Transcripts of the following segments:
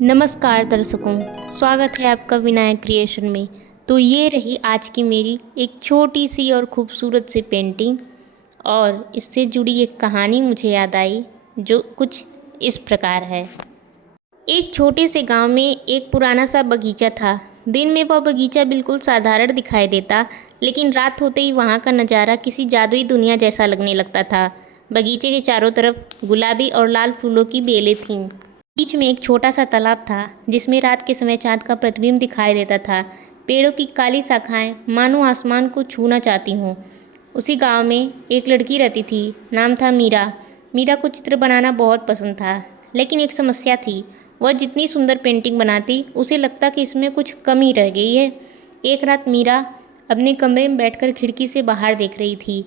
नमस्कार दर्शकों, स्वागत है आपका विनायक क्रिएशन में। तो ये रही आज की मेरी एक छोटी सी और खूबसूरत सी पेंटिंग और इससे जुड़ी एक कहानी मुझे याद आई जो कुछ इस प्रकार है। एक छोटे से गांव में एक पुराना सा बगीचा था। दिन में वह बगीचा बिल्कुल साधारण दिखाई देता, लेकिन रात होते ही वहाँ का नज़ारा किसी जादुई दुनिया जैसा लगने लगता था। बगीचे के चारों तरफ गुलाबी और लाल फूलों की बेलें थीं। बीच में एक छोटा सा तालाब था जिसमें रात के समय चांद का प्रतिबिंब दिखाई देता था। पेड़ों की काली शाखाएं मानो आसमान को छूना चाहती हों। उसी गांव में एक लड़की रहती थी, नाम था मीरा। मीरा को चित्र बनाना बहुत पसंद था, लेकिन एक समस्या थी। वह जितनी सुंदर पेंटिंग बनाती, उसे लगता कि इसमें कुछ कमी रह गई है। एक रात मीरा अपने कमरे में बैठकर खिड़की से बाहर देख रही थी।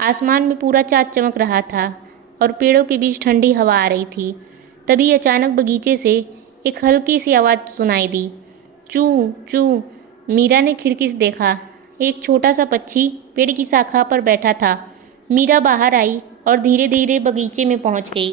आसमान में पूरा चाँद चमक रहा था और पेड़ों के बीच ठंडी हवा आ रही थी। तभी अचानक बगीचे से एक हल्की सी आवाज़ सुनाई दी, चू चू। मीरा ने खिड़की से देखा, एक छोटा सा पक्षी पेड़ की शाखा पर बैठा था। मीरा बाहर आई और धीरे धीरे बगीचे में पहुंच गई।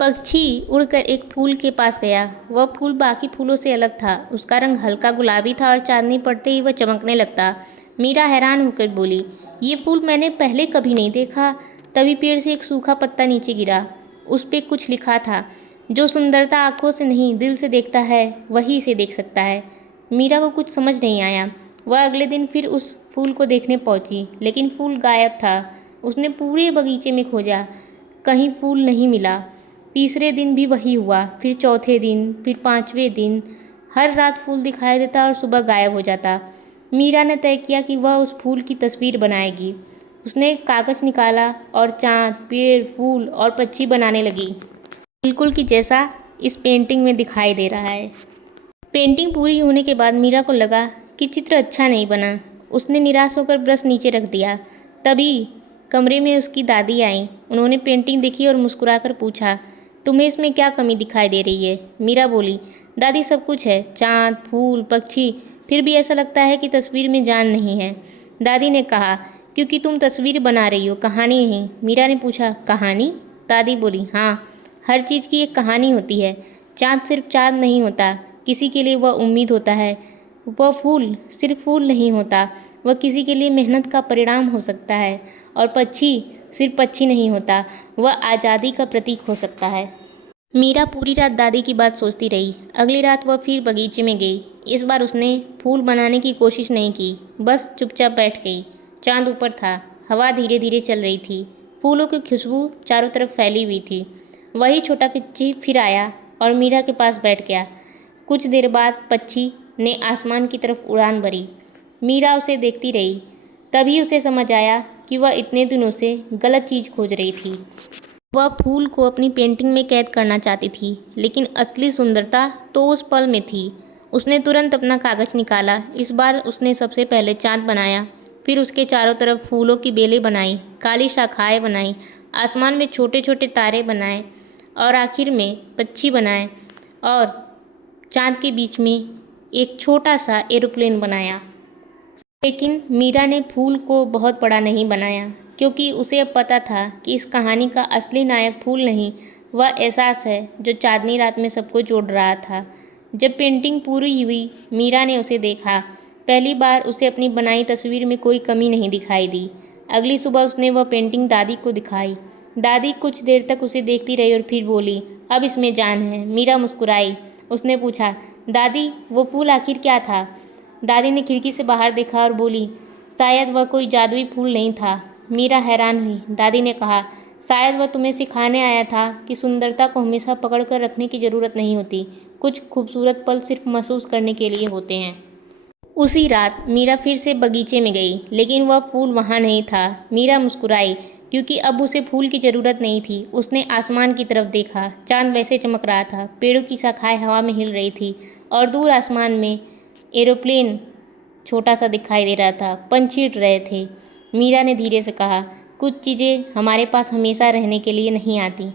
पक्षी उड़कर एक फूल के पास गया। वह फूल बाकी फूलों से अलग था। उसका रंग हल्का गुलाबी था और चांदनी पड़ते ही वह चमकने लगता। मीरा हैरान होकर बोली, ये फूल मैंने पहले कभी नहीं देखा। तभी पेड़ से एक सूखा पत्ता नीचे गिरा। उस पे कुछ लिखा था, जो सुंदरता आंखों से नहीं दिल से देखता है वही इसे देख सकता है। मीरा को कुछ समझ नहीं आया। वह अगले दिन फिर उस फूल को देखने पहुंची, लेकिन फूल गायब था। उसने पूरे बगीचे में खोजा, कहीं फूल नहीं मिला। तीसरे दिन भी वही हुआ, फिर चौथे दिन, फिर पांचवें दिन। हर रात फूल दिखाई देता और सुबह गायब हो जाता। मीरा ने तय किया कि वह उस फूल की तस्वीर बनाएगी। उसने कागज़ निकाला और चाँद, पेड़, फूल और पक्षी बनाने लगी, बिल्कुल कि जैसा इस पेंटिंग में दिखाई दे रहा है। पेंटिंग पूरी होने के बाद मीरा को लगा कि चित्र अच्छा नहीं बना। उसने निराश होकर ब्रश नीचे रख दिया। तभी कमरे में उसकी दादी आई। उन्होंने पेंटिंग देखी और मुस्कुराकर पूछा, तुम्हें इसमें क्या कमी दिखाई दे रही है? मीरा बोली, दादी सब कुछ है, चाँद, फूल, पक्षी, फिर भी ऐसा लगता है कि तस्वीर में जान नहीं है। दादी ने कहा, क्योंकि तुम तस्वीर बना रही हो, कहानी नहीं। मीरा ने पूछा, कहानी? दादी बोली, हाँ, हर चीज़ की एक कहानी होती है। चाँद सिर्फ चाँद नहीं होता, किसी के लिए वह उम्मीद होता है। वह फूल सिर्फ फूल नहीं होता, वह किसी के लिए मेहनत का परिणाम हो सकता है। और पक्षी सिर्फ पक्षी नहीं होता, वह आज़ादी का प्रतीक हो सकता है। मीरा पूरी रात दादी की बात सोचती रही। अगली रात वह फिर बगीचे में गई। इस बार उसने फूल बनाने की कोशिश नहीं की, बस चुपचाप बैठ गई। चाँद ऊपर था, हवा धीरे धीरे चल रही थी, फूलों की खुशबू चारों तरफ फैली हुई थी। वही छोटा पक्षी फिर आया और मीरा के पास बैठ गया। कुछ देर बाद पक्षी ने आसमान की तरफ उड़ान भरी। मीरा उसे देखती रही। तभी उसे समझ आया कि वह इतने दिनों से गलत चीज़ खोज रही थी। वह फूल को अपनी पेंटिंग में कैद करना चाहती थी, लेकिन असली सुंदरता तो उस पल में थी। उसने तुरंत अपना कागज़ निकाला। इस बार उसने सबसे पहले चाँद बनाया, फिर उसके चारों तरफ फूलों की बेलें बनाई, काली शाखाएँ बनाई, आसमान में छोटे छोटे तारे बनाए और आखिर में पक्षी बनाए और चाँद के बीच में एक छोटा सा एरोप्लेन बनाया। लेकिन मीरा ने फूल को बहुत बड़ा नहीं बनाया, क्योंकि उसे अब पता था कि इस कहानी का असली नायक फूल नहीं, वह एहसास है जो चांदनी रात में सबको जोड़ रहा था। जब पेंटिंग पूरी हुई, मीरा ने उसे देखा। पहली बार उसे अपनी बनाई तस्वीर में कोई कमी नहीं दिखाई दी। अगली सुबह उसने वह पेंटिंग दादी को दिखाई। दादी कुछ देर तक उसे देखती रही और फिर बोली, अब इसमें जान है। मीरा मुस्कुराई। उसने पूछा, दादी वो फूल आखिर क्या था? दादी ने खिड़की से बाहर देखा और बोली, शायद वह कोई जादुई फूल नहीं था। मीरा हैरान हुई। दादी ने कहा, शायद वह तुम्हें सिखाने आया था कि सुंदरता को हमेशा पकड़ कर रखने की ज़रूरत नहीं होती, कुछ खूबसूरत पल सिर्फ महसूस करने के लिए होते हैं। उसी रात मीरा फिर से बगीचे में गई, लेकिन वह फूल वहाँ नहीं था। मीरा मुस्कुराई, क्योंकि अब उसे फूल की ज़रूरत नहीं थी। उसने आसमान की तरफ देखा। चांद वैसे चमक रहा था, पेड़ों की शाखाएं हवा में हिल रही थी और दूर आसमान में एरोप्लेन छोटा सा दिखाई दे रहा था। पंछी उड़ रहे थे। मीरा ने धीरे से कहा, कुछ चीज़ें हमारे पास हमेशा रहने के लिए नहीं आती,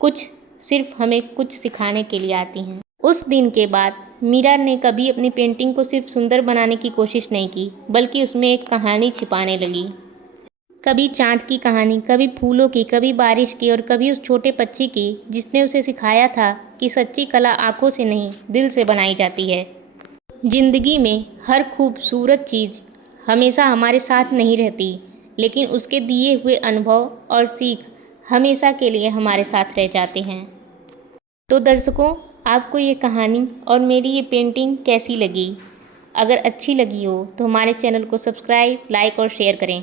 कुछ सिर्फ हमें कुछ सिखाने के लिए आती हैं। उस दिन के बाद मीरा ने कभी अपनी पेंटिंग को सिर्फ सुंदर बनाने की कोशिश नहीं की, बल्कि उसमें एक कहानी छिपाने लगी। कभी चाँद की कहानी, कभी फूलों की, कभी बारिश की और कभी उस छोटे पक्षी की जिसने उसे सिखाया था कि सच्ची कला आँखों से नहीं दिल से बनाई जाती है। ज़िंदगी में हर खूबसूरत चीज़ हमेशा हमारे साथ नहीं रहती, लेकिन उसके दिए हुए अनुभव और सीख हमेशा के लिए हमारे साथ रह जाते हैं। तो दर्शकों, आपको ये कहानी और मेरी ये पेंटिंग कैसी लगी? अगर अच्छी लगी हो तो हमारे चैनल को सब्सक्राइब, लाइक और शेयर करें।